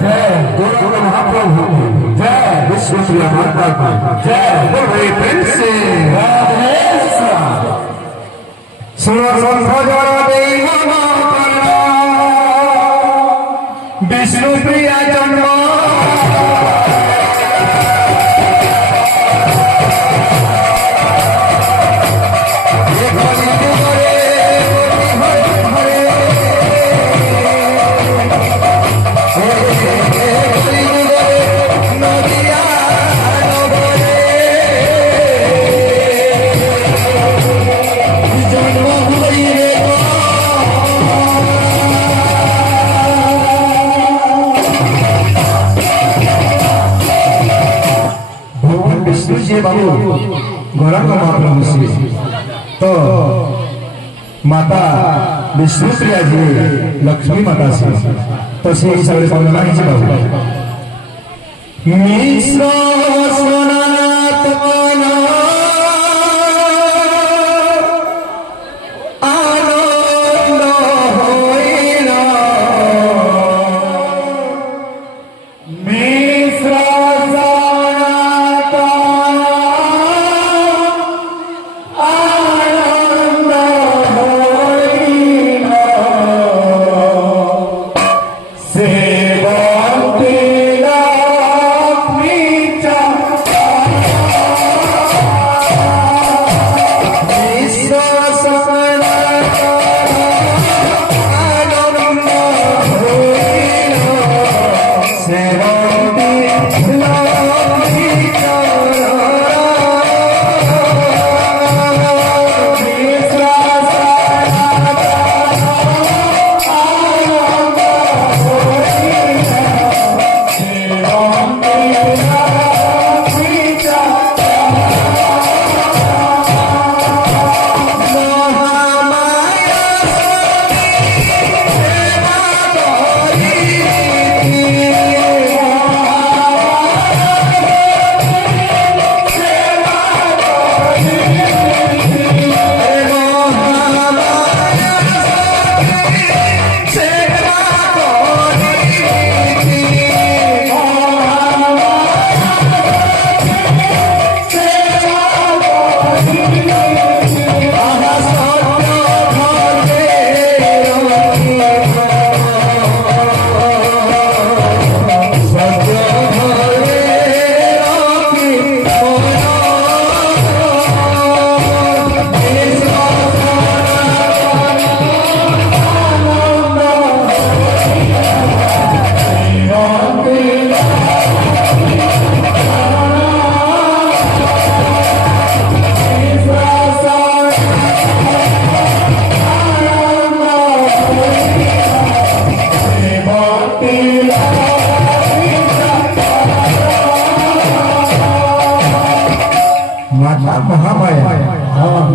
जय गोरख महाप्रभु जय विश्वप्रिया माता की जय बोले प्रेम से सुनो संभजन देव विष्णुप्रिया जन्म बाबू गौरंग महाप्रभु श्री तो माता विष्णुप्रिया जी लक्ष्मी माता से तो से हिसाब से वंदना कीजिए बाबू मिश्र सनातन आनंद होइला मिश्र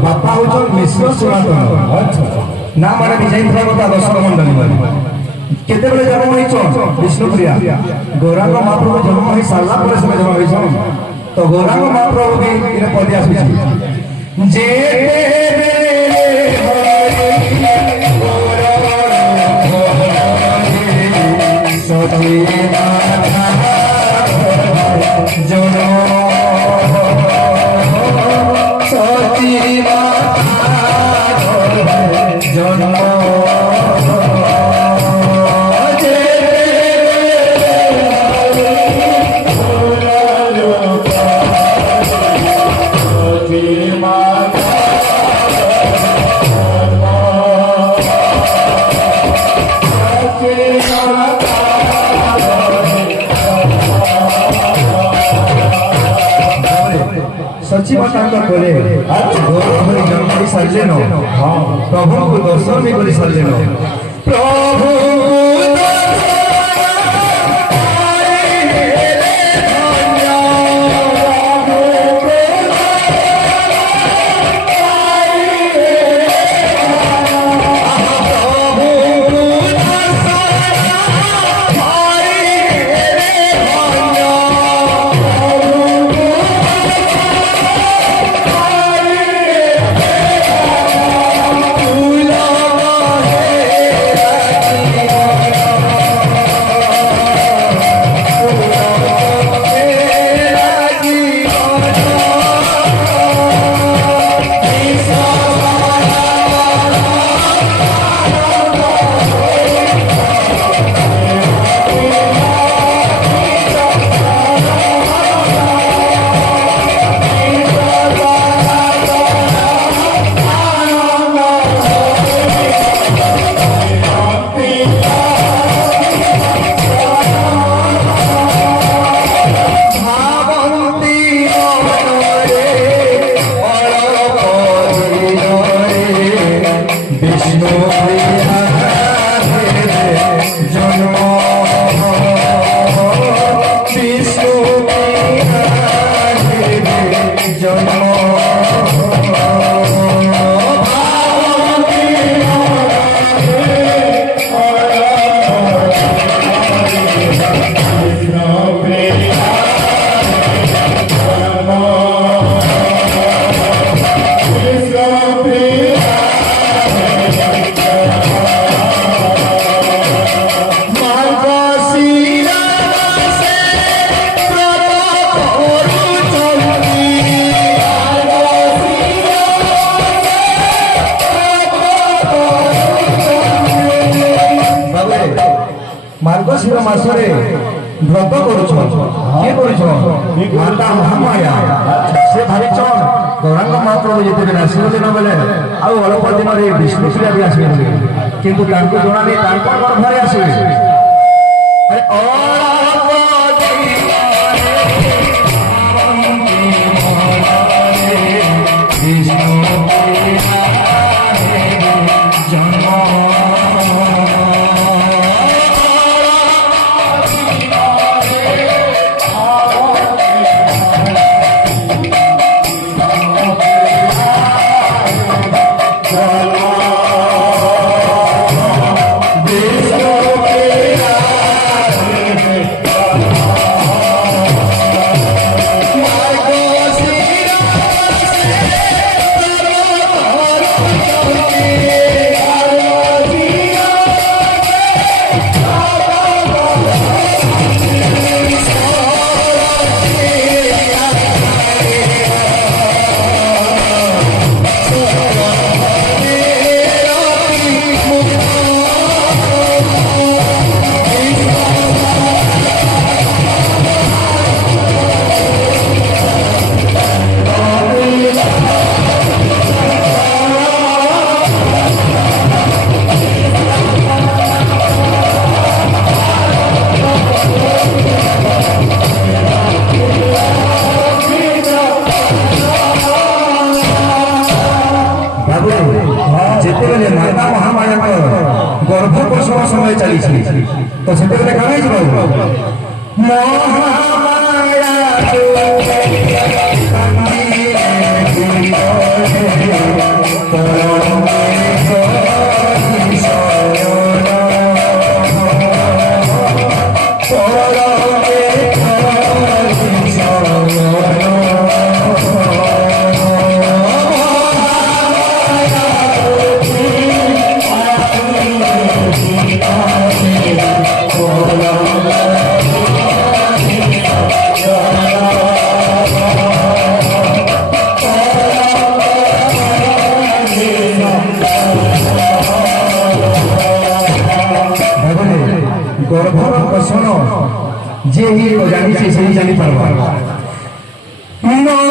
बापा हूँ मिश्र सनातन ना माने डिजाइन था दर्शक मंडली केते बेले जन्म होइछो विष्णुप्रिया गौरांग महाप्रभु जन्म होई साला पर से जन्म होइछो तो गौरांग महाप्रभु की इने पदी आसी जे सची बतांग करे आज गौरव जन्म सारे प्रभु को दर्शन भी कर सारे प्रभु ମାର୍ଗଶିର ମାସରେ ବ୍ରତ କରୁଛ କିଏ କରୁଛ ମାତା ମହାମାୟା ସେ ଭାବିଛ ଗୌରାଙ୍ଗ ମହାପ୍ରଭୁ ଯେତେବେଳେ ଆସିବ ଦିନ ବେଲେ ଆଉ ଅଳ୍ପ ଦିନରେ ବିଷ୍ଣୁପ୍ରିୟା ବି ଆସିବେ କିନ୍ତୁ ତାଙ୍କୁ ଜଣା ନେଇ ତାଙ୍କ ଗର୍ଭରେ ଆସିବେ ଯେତେବେଳେ ମାତା ମହାମାୟାଙ୍କର ଗର୍ଭ ପ୍ରସବ ସମୟ ଚାଲିଛି ତ ସେତେବେଳେ କାଣା ହେଇଯିବ গর্ভর পোষণ যে জানিছে সেই জানি পারবা নয়ন